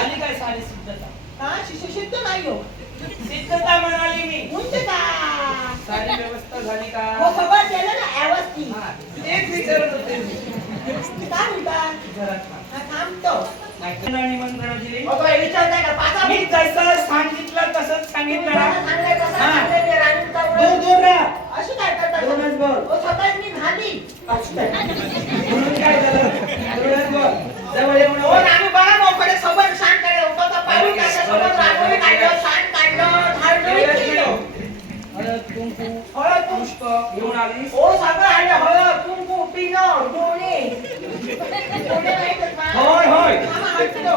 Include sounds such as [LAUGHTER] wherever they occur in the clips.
झाली काय सारी सिद्धता हा, नाही हो. सिद्धता म्हणाली मी उंच का? सारी व्यवस्था झाली का हो, सगळं केलं ना व्यवस्थित. हा, तेच विचारत होते मी. काय थांब. हा, थांबतो. नाही निमंत्रण दिली हो, विचारताय का? पाचा मी जसं सांगितलं तसंच सांगितलं ना सांगलंय कसं हा. सांगलंय ते राणींचा दूर उडत. दूर राहा अशी काय करता? दोनच बोल. हो, सकाळी मी झाली. म्हणून काय झालं दोनच बोल. जवळ येऊ हो, नको. राणी बघा मोकळे सोबत शांत करे. उपाचा पाणी काढलं, सोबत रांगोळी काढलं, शांत काढलं, झाडझुडी एवढंच केली. नाही. हळद कुंकू हळद, कुंकू. पुष्प घेऊन आलीस हो, सगळं आलं. हळद, कुंकू, पिणं, गोणे. गोणे माहीतच ना? होय, होय. मामा हटतो.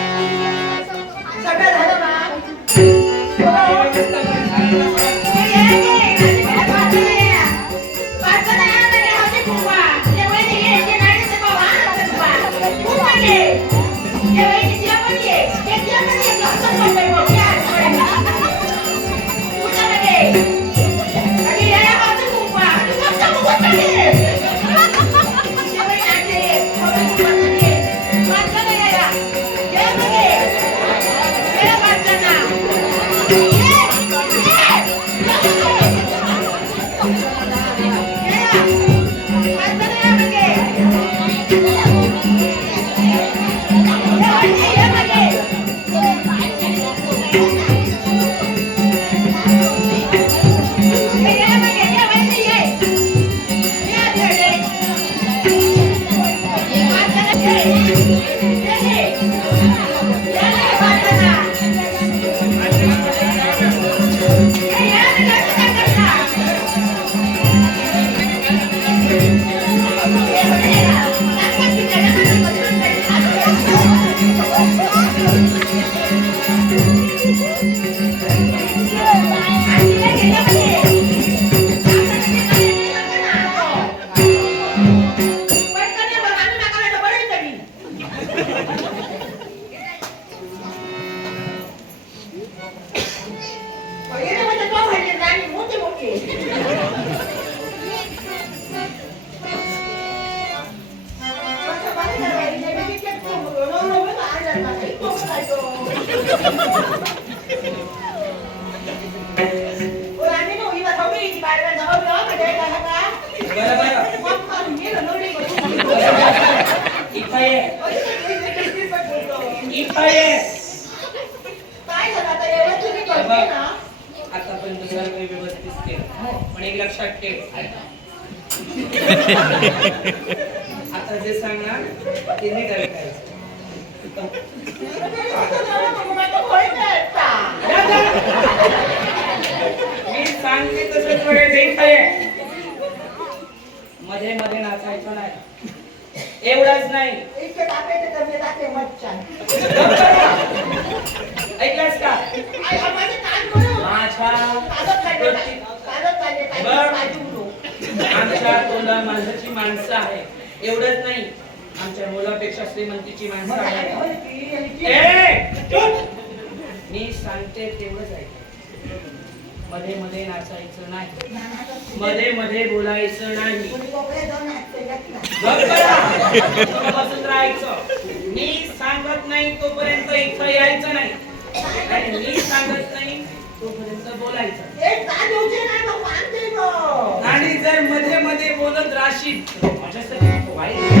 [LAUGHS] आता जे सांगणार ते नाही करायचं मी सांगते तसंच वेळ इथं मध्ये मध्ये नाचायचं नाही. एवढंच नाही. ऐकलंस का? आमच्या तोंडा माणसाची माणसं आहे एवढंच नाही. आमच्या मुलापेक्षा श्रीमंतीची माणसं! मी सांगते तेवढंच आहे. मध्ये मध्ये नाचायचं नाही. मध्ये मध्ये बोलायचं नाही. बसून राहायचं. मी सांगत नाही तोपर्यंत इथं यायचं नाही. आणि मी सांगत नाही तोपर्यंत बोलायचं. आणि जर मध्ये मध्ये बोलत राशील माझ्यासाठी वाईट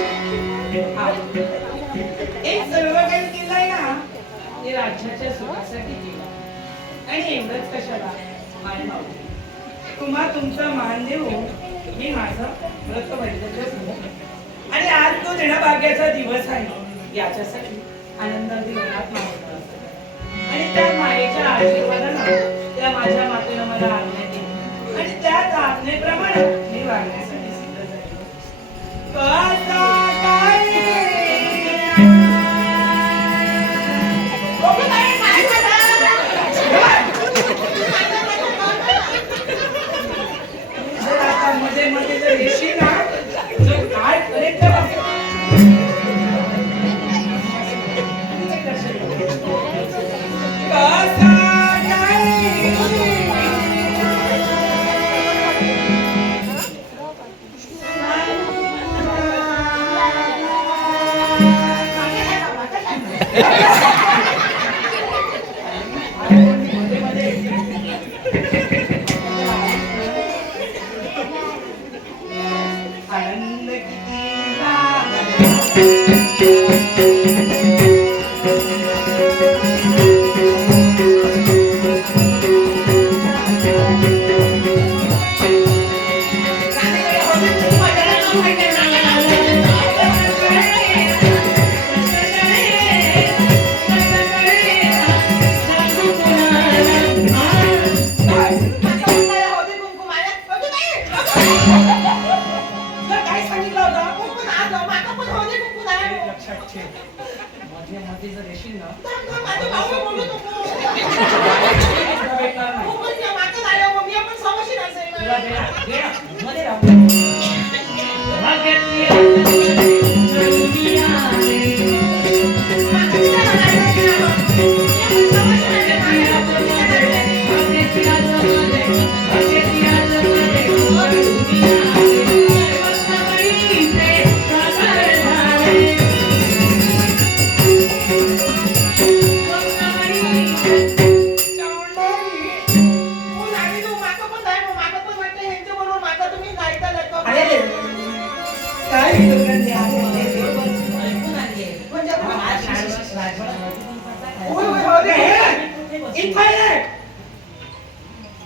ते राज्याच्या सुखासाठी केलं आणि एवढंच कशाला? माय माऊली तुम्हा तुमचा मान देऊ मी माझं व्रत वैद्यच आणि आज तो देण्याभाग्याचा दिवस आहे. याच्यासाठी आनंदाची मनात मागवला आणि त्या मायेच्या आशीर्वादानं त्या माझ्या मातेनं मला आज्ञा दिली. आणि त्याच आज्ञेप्रमाणे मी वागण्यासाठी सिद्ध झालो. आता मध्ये मध्ये जर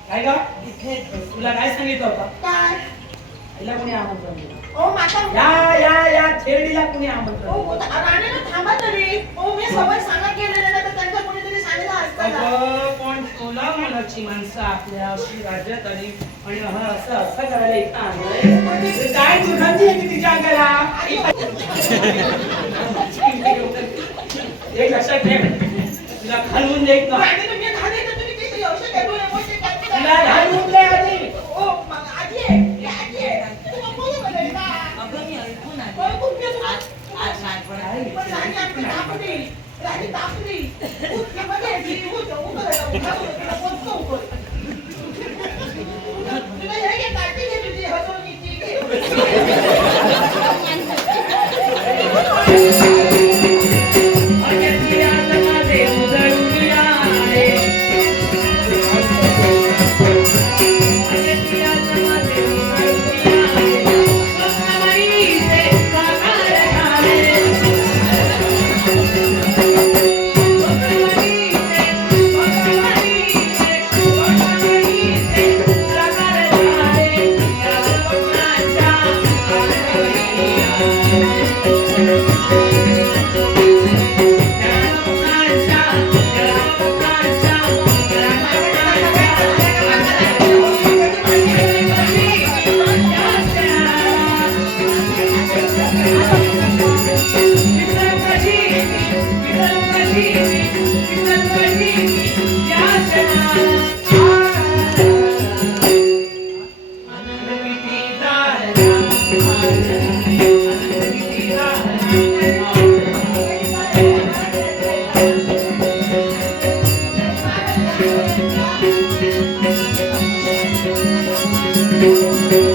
काय ग तुला काय सांगितलं होतं काय हिला कोणी आमंत्रण दिलं ओ माता या या या थेरडीला कोणी आमंत्रण ओ दिलं? राणीला थांबा तरी ओ मी सवय सांगत गेलेले ना तर त्यांच्या कोणीतरी सांगितलं असतं ना. अगं, पण तुला मनाची माणसं आपल्या अशी राज्यात आली आणि हा असं असं करायला इथं आणलंय तर काय दुर्गंधी येते तिच्या अंगाला? एक लक्षात ठेव. तुला देत ना घालवून दे आधी. आजी आहे, आजी आहे. Thank you. Música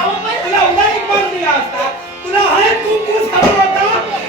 तुला उदाईक बांधलेला असता. तुला हळद कुंकू सापडा होता.